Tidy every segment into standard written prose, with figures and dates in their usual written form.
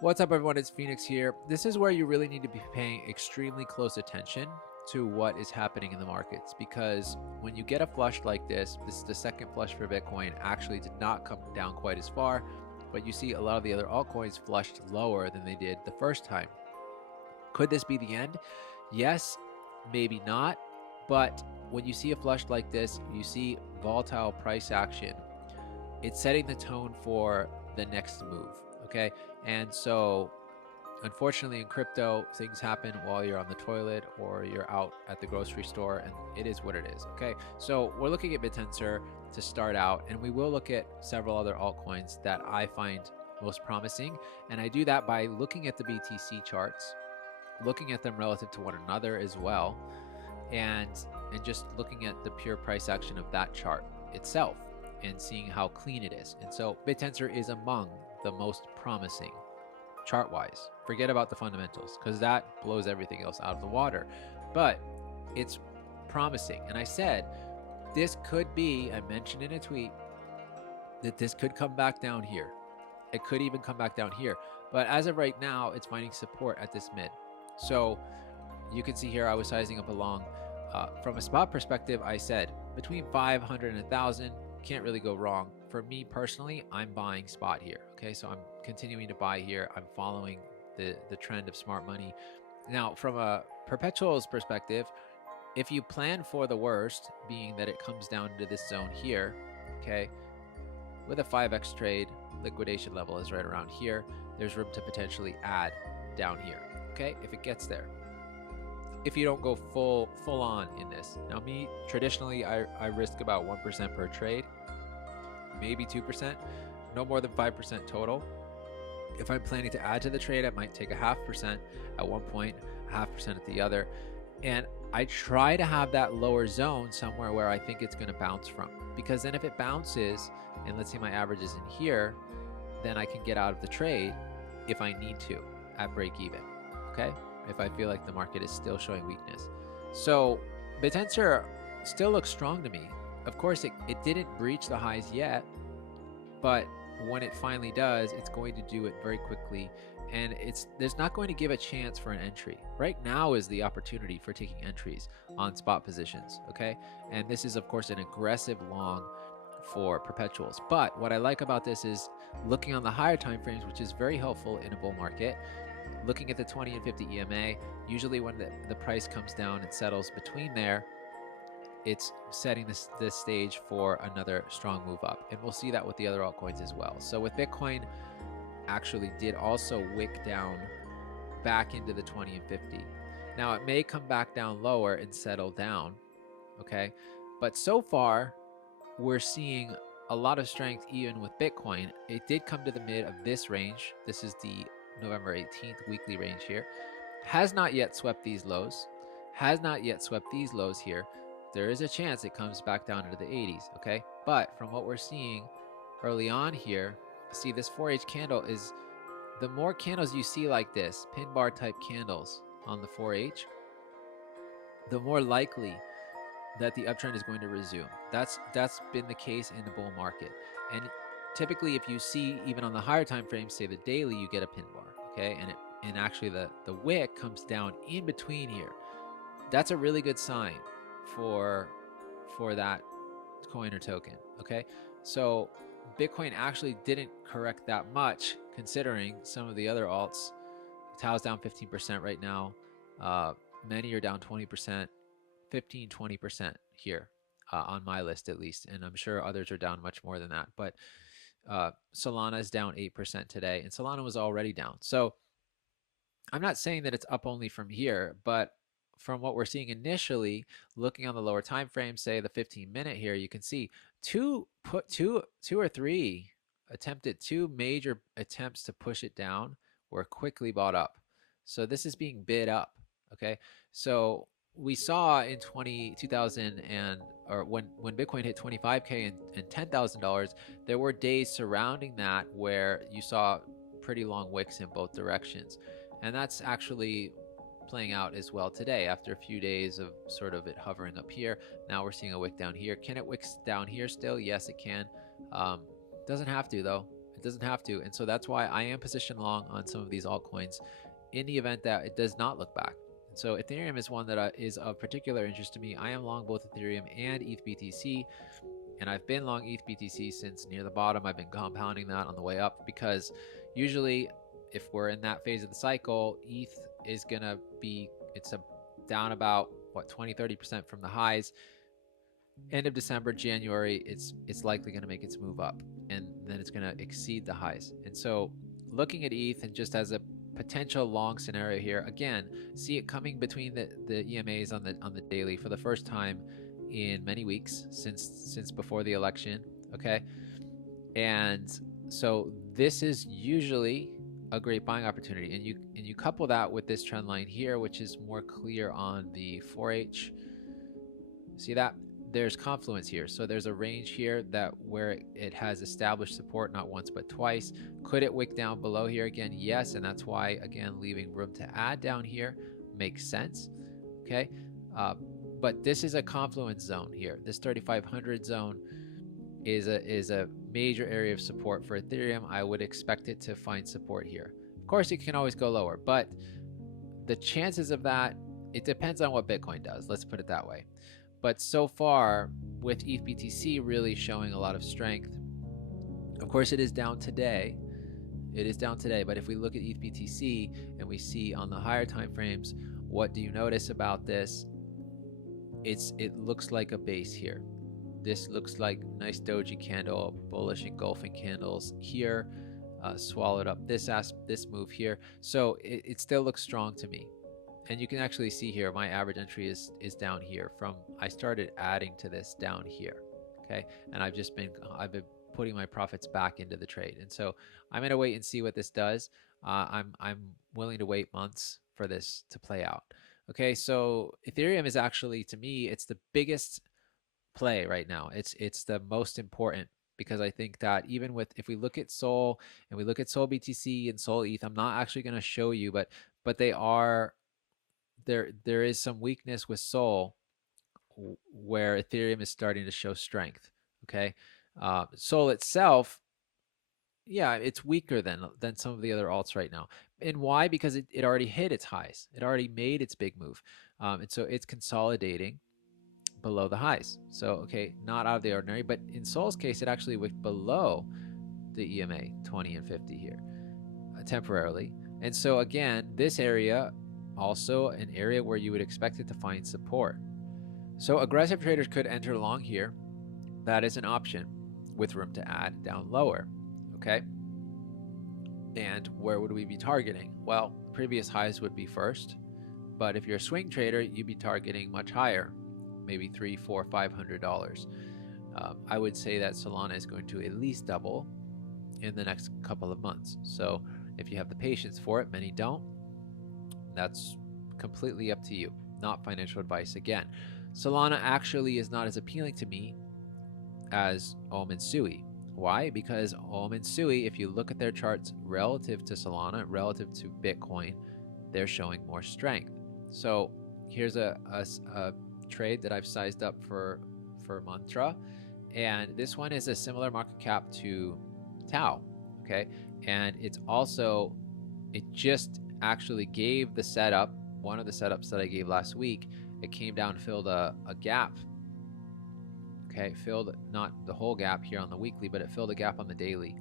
What's up, everyone? It's Phoenix here. This is where you really need to be paying extremely close attention to what is happening in the markets, because when you get a flush like this is the second flush for Bitcoin, actually did not come down quite as far, but you see a lot of the other altcoins flushed lower than they did the first time. Could this be the end? Yes, maybe not. But when you see a flush like this, you see volatile price action, it's setting the tone for the next move. Okay. And so unfortunately in crypto, things happen while you're on the toilet or you're out at the grocery store, and it is what it is. Okay. So we're looking at Bittensor to start out, and we will look at several other altcoins that I find most promising. And I do that by looking at the BTC charts, looking at them relative to one another as well, and just looking at the pure price action of that chart itself and seeing how clean it is. And so Bittensor is among the most promising chart wise. Forget about the fundamentals, because that blows everything else out of the water, but it's promising. And I said this could be, I mentioned in a tweet that this could come back down here. It could even come back down here, but as of right now, it's finding support at this mid. So you can see here I was sizing up along. From a spot perspective, I said between 500 and 1,000, can't really go wrong. For me personally, I'm buying spot here. Okay, so I'm continuing to buy here. I'm following the trend of smart money. Now, from a perpetuals perspective, if you plan for the worst, being that it comes down to this zone here, okay, with a 5x trade, liquidation level is right around here. There's room to potentially add down here, okay, if it gets there. If you don't go full on in this. Now me, traditionally, I risk about 1% per trade, maybe 2%, no more than 5% total. If I'm planning to add to the trade, I might take a 0.5% at one point, a 0.5% at the other. And I try to have that lower zone somewhere where I think it's going to bounce from, because then if it bounces, and let's say my average is in here, then I can get out of the trade if I need to at break even, okay? If I feel like the market is still showing weakness. So Bittensor still looks strong to me. Of course, it didn't breach the highs yet, but when it finally does, it's going to do it very quickly, and there's not going to give a chance for an entry. Right now is the opportunity for taking entries on spot positions, okay? And this is, of course, an aggressive long for perpetuals. But what I like about this is looking on the higher time frames, which is very helpful in a bull market. Looking at the 20 and 50 EMA, usually when the price comes down and settles between there, it's setting this stage for another strong move up. And we'll see that with the other altcoins as well. So with Bitcoin, actually did also wick down back into the 20 and 50. Now it may come back down lower and settle down, okay? But so far, we're seeing a lot of strength even with Bitcoin. It did come to the mid of this range. This is the November 18th weekly range here. Has not yet swept these lows. Has not yet swept these lows here. There is a chance it comes back down into the 80s, okay? But from what we're seeing early on here, see this 4H candle is, the more candles you see like this, pin bar type candles on the 4H, the more likely that the uptrend is going to resume. That's been the case in the bull market. And typically if you see even on the higher time frames, say the daily, you get a pin bar, okay? And actually the wick comes down in between here. That's a really good sign for that coin or token, okay? So Bitcoin actually didn't correct that much considering some of the other alts. TAO's down 15% right now. Many are down 20%. 15, 20% here on my list at least. And I'm sure others are down much more than that. But Solana is down 8% today, and Solana was already down. So I'm not saying that it's up only from here, but from what we're seeing initially, looking on the lower time frame, say the 15-minute here, you can see two or three major attempts to push it down were quickly bought up. So this is being bid up, okay? So we saw in 2000 and or when Bitcoin hit 25K and $10,000, there were days surrounding that where you saw pretty long wicks in both directions. And that's actually playing out as well today after a few days of sort of it hovering up here. Now we're seeing a wick down here. Can it wick down here still? Yes, it can. Doesn't have to though. It doesn't have to. And so that's why I am positioned long on some of these altcoins in the event that it does not look back. So Ethereum is one that is of particular interest to me. I am long both Ethereum and ETH BTC, and I've been long ETH BTC since near the bottom. I've been compounding that on the way up because usually if we're in that phase of the cycle, ETH is gonna be, it's down about what, 20-30% from the highs. End of December, January, it's likely going to make its move up, and then it's going to exceed the highs. And so looking at ETH and just as a potential long scenario here, again, see it coming between the EMAs on the daily for the first time in many weeks since before the election. Okay, and so this is usually a great buying opportunity, and you couple that with this trend line here, which is more clear on the 4H. See that? There's confluence here. So there's a range here that where it has established support not once but twice. Could it wick down below here again? Yes, and that's why, again, leaving room to add down here makes sense. Okay, but this is a confluence zone here. This 3,500 zone is a major area of support for Ethereum. I would expect it to find support here. Of course, it can always go lower, but the chances of that, it depends on what Bitcoin does. Let's put it that way. But so far, with ETH BTC really showing a lot of strength, of course it is down today. It is down today, but if we look at ETH BTC and we see on the higher time frames, what do you notice about this? It looks like a base here. This looks like nice doji candle, bullish engulfing candles here, swallowed up this move here. So it still looks strong to me. And you can actually see here, my average entry is down here from, I started adding to this down here, okay? And I've been putting my profits back into the trade. And so I'm gonna wait and see what this does. I'm willing to wait months for this to play out. Okay, so Ethereum is actually, to me, it's the biggest play right now. It's the most important, because I think that even with, if we look at Sol and we look at Sol BTC and Sol ETH, I'm not actually gonna show you, but they are, there is some weakness with Sol where Ethereum is starting to show strength. Okay, Sol itself, yeah, it's weaker than some of the other alts right now. And why? Because it already hit its highs. It already made its big move, and so it's consolidating below the highs. So okay, not out of the ordinary. But in Sol's case, it actually wicked below the EMA 20 and 50 here temporarily. And so again, this area, also an area where you would expect it to find support. So aggressive traders could enter long here. That is an option with room to add down lower. Okay. And where would we be targeting? Well, previous highs would be first, but if you're a swing trader, you'd be targeting much higher, maybe $300, $400, $500. I would say that Solana is going to at least double in the next couple of months. So if you have the patience for it, many don't. That's completely up to you, not financial advice. Again, Solana actually is not as appealing to me as Ohm and Sui. Why? Because Ohm and Sui, if you look at their charts relative to Solana, relative to Bitcoin, they're showing more strength. So here's a trade that I've sized up for Mantra, and this one is a similar market cap to TAO. Okay, and it's also, it just actually gave the setup, one of the setups that I gave last week. It came down, filled a gap. Okay, filled not the whole gap here on the weekly, but it filled a gap on the daily.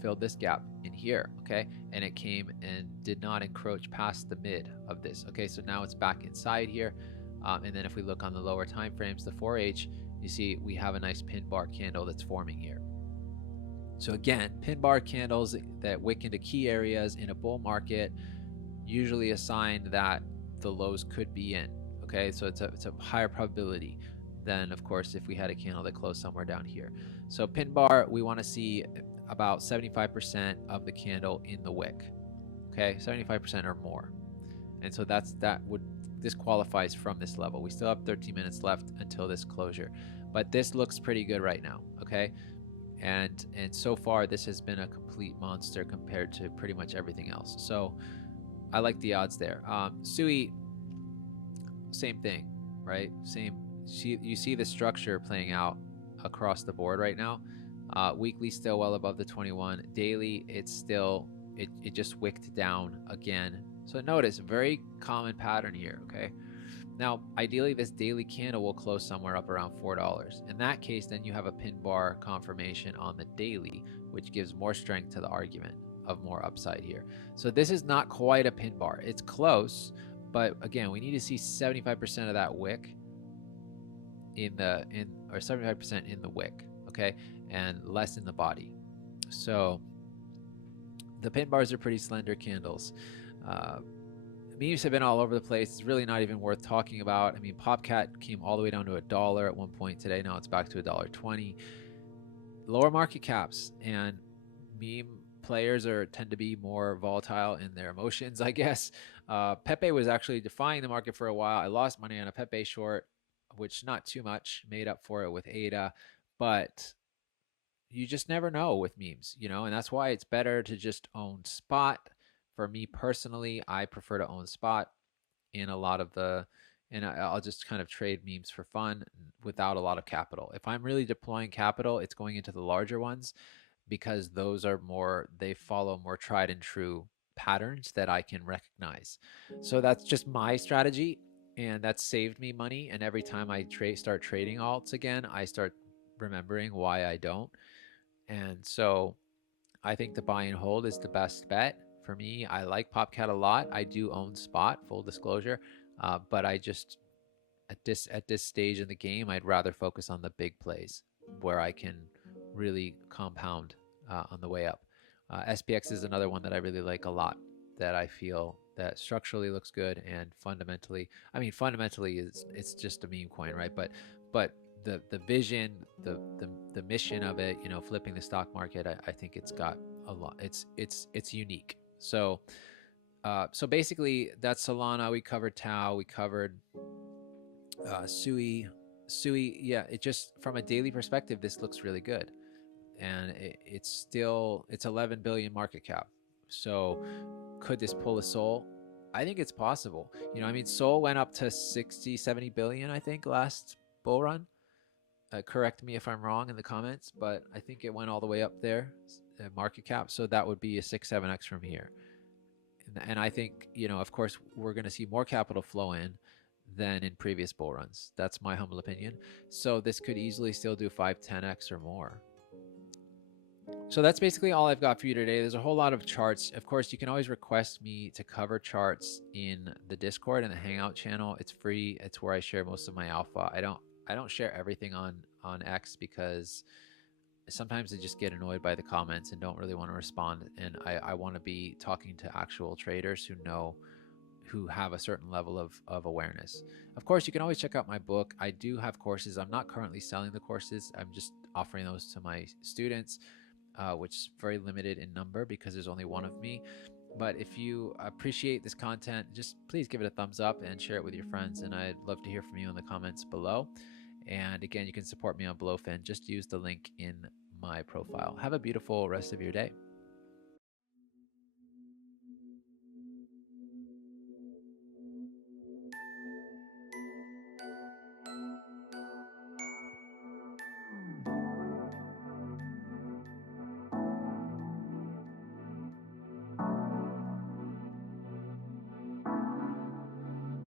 Filled this gap in here, okay, and it came and did not encroach past the mid of this. Okay, so now it's back inside here, and then if we look on the lower time frames, the 4H, you see we have a nice pin bar candle that's forming here. So again, pin bar candles that wick into key areas in a bull market, usually a sign that the lows could be in. Okay, so it's a higher probability than, of course, if we had a candle that closed somewhere down here. So pin bar, we want to see about 75% of the candle in the wick. Okay, 75% or more. And so this qualifies from this level. We still have 13 minutes left until this closure, but this looks pretty good right now. Okay, and so far this has been a complete monster compared to pretty much everything else. So I like the odds there. Sui, same thing, right? Same. You see the structure playing out across the board right now. Weekly still well above the 21. Daily, it's still, it just wicked down again. So notice, very common pattern here, okay? Now, ideally, this daily candle will close somewhere up around $4. In that case, then you have a pin bar confirmation on the daily, which gives more strength to the argument of more upside here. So this is not quite a pin bar. It's close, but again, we need to see 75% of that wick or 75% in the wick, okay, and less in the body. So the pin bars are pretty slender candles. Memes have been all over the place. It's really not even worth talking about. I mean, PopCat came all the way down to $1 at one point today. Now it's back to $1.20. Lower market caps and meme players tend to be more volatile in their emotions, I guess. Pepe was actually defying the market for a while. I lost money on a Pepe short, which not too much, made up for it with ADA, but you just never know with memes, and that's why it's better to just own spot. For me personally, I prefer to own spot in a lot of and I'll just kind of trade memes for fun without a lot of capital. If I'm really deploying capital, it's going into the larger ones because those are they follow more tried and true patterns that I can recognize. So that's just my strategy, and that's saved me money. And every time I start trading alts again, I start remembering why I don't. And so I think the buy and hold is the best bet for me. I like PopCat a lot. I do own spot, full disclosure, but I just at this stage in the game, I'd rather focus on the big plays where I can really compound on the way up. SPX is another one that I really like a lot, that I feel that structurally looks good, and fundamentally, it's just a meme coin, right? But the vision, the mission of it, flipping the stock market, I think it's got a lot. It's unique. So basically that's Solana. We covered TAO. We covered SUI. Yeah, it just, from a daily perspective, this looks really good, and it's 11 billion market cap. So could this pull a SOL? I think it's possible. SOL went up to 60-70 billion, I think, last bull run. Correct me if I'm wrong in the comments, but I think it went all the way up there, market cap. So that would be a 6-7x from here. And I think, of course, we're going to see more capital flow in than in previous bull runs. That's my humble opinion. So this could easily still do 5-10x or more. So that's basically all I've got for you today. There's a whole lot of charts. Of course, you can always request me to cover charts in the Discord and the Hangout channel. It's free. It's where I share most of my alpha. I don't share everything on X because sometimes I just get annoyed by the comments and don't really want to respond. And I want to be talking to actual traders who have a certain level of awareness. Of course, you can always check out my book. I do have courses. I'm not currently selling the courses. I'm just offering those to my students, which is very limited in number because there's only one of me. But if you appreciate this content, just please give it a thumbs up and share it with your friends. And I'd love to hear from you in the comments below. And again, you can support me on Blowfin. Just use the link in my profile. Have a beautiful rest of your day.